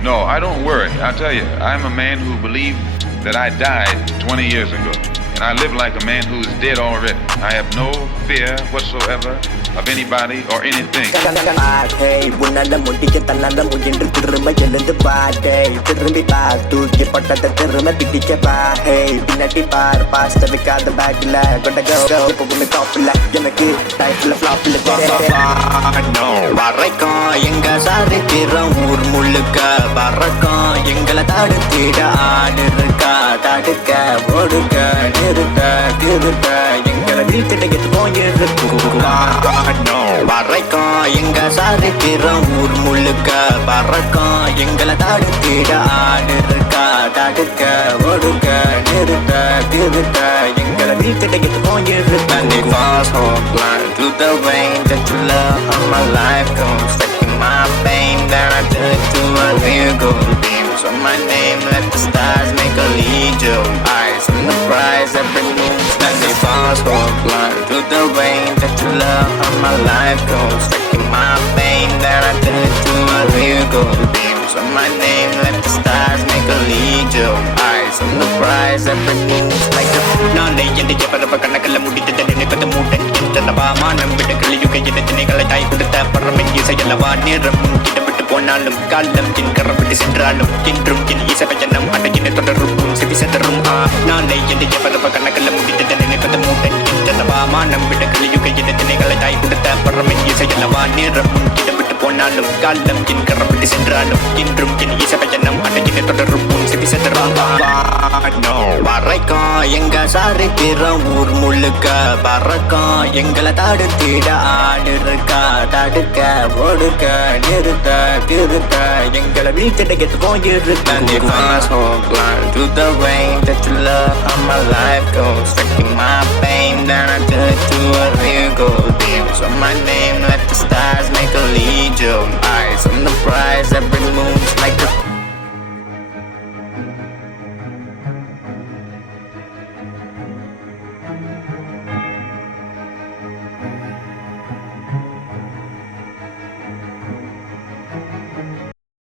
No, I don't worry. I'll tell you, I'm a man who believed that I died 20 years ago. And I live like a man who is dead already. I have no fear whatsoever of anybody or anything. உன்னால முடிக்க தன்னால முயன்று திரும்ப எழுந்து பாட்டே திரும்பி பார் தூக்கி பட்டத்தை திரும்ப பிடிக்க பாஹே பின்னாடி பார் பாஸ்ட வைக்காத பேக்ல கொண்ட பொண்ணு காப்பில்ல எனக்கு டைப்ல ஃபிளாப்ல வரைக்கும் எங்க சாதிக்கிறோம் ஊர் முழுக்க வரைக்கும் எங்களை தடுத்திட ஆடு இருக்கா தடுக்க ஓடுக்க நிறுத்த திருத்த எங்களை வீட்டுக்கு போயிருக்கும் வரைக்கும் எங்க சாதிக்கிறோம் ஊர் முழுக்க வரைக்கும் எங்களை தடுத்திட ஆடு இருக்கா தடுக்க ஒடுக்க நிறுத்த திருத்த எங்களை வீட்டுக்கு போயிருக்கும் blind to the rain that you love of my life goes taking my pain that I took to a real gold beam. So my name, let the stars make a lead your eyes on the prize every move that they fall so blind to the rain that you love of my life goes taking my pain that I took to a real gold beam. So my name, let the stars make a lead your eyes on the prize every move like a நாளை என்னைய பரப்ப கணக்கில் முடித்ததை நினைப்பது மூட்டன் என்றல்லவா மானம் விட கலியுக இனத்தினைகளை தாய் கொடுத்த பரமன் இசையல்லவா நேரம் கிட்டப்பட்டு போனாலும் காலம் என் கரப்பட்டு சென்றாலும் என்றும் என் இசைப்பயணம் அடகின தொடரும் செவி செதறும் நாளை என்னைய பரப்ப கணக்கில் முடித்ததை நினைப்பது மூட்டன் என்றல்லவா மானம் விட கலியுக இனத்தினைகளை தாய் கொடுத்த பரமன் இசையல்லவா நேரம் கிட்டப்பட்டு போனாலும் காலம் என் கரப்பட்டு சென்றாலும் என்றும் என் இசைப்பயணம் அடகின தொடரும் செவி செதறும் வரைக்கும் எங்க சாதிக்கிறோம் ஊர் முழுக்க வரைக்கும் எங்களை தடுத்திட ஆடு இருக்கா தடுக்க ஒடுக்க நிறுத்த திருத்த எங்களை வீட்டுக்கு போயிருக்கேன் to the rain that you love how my life goes taking my pain then I took to a real gold beam. So my name, let the stars make a lead your eyes on the prize every move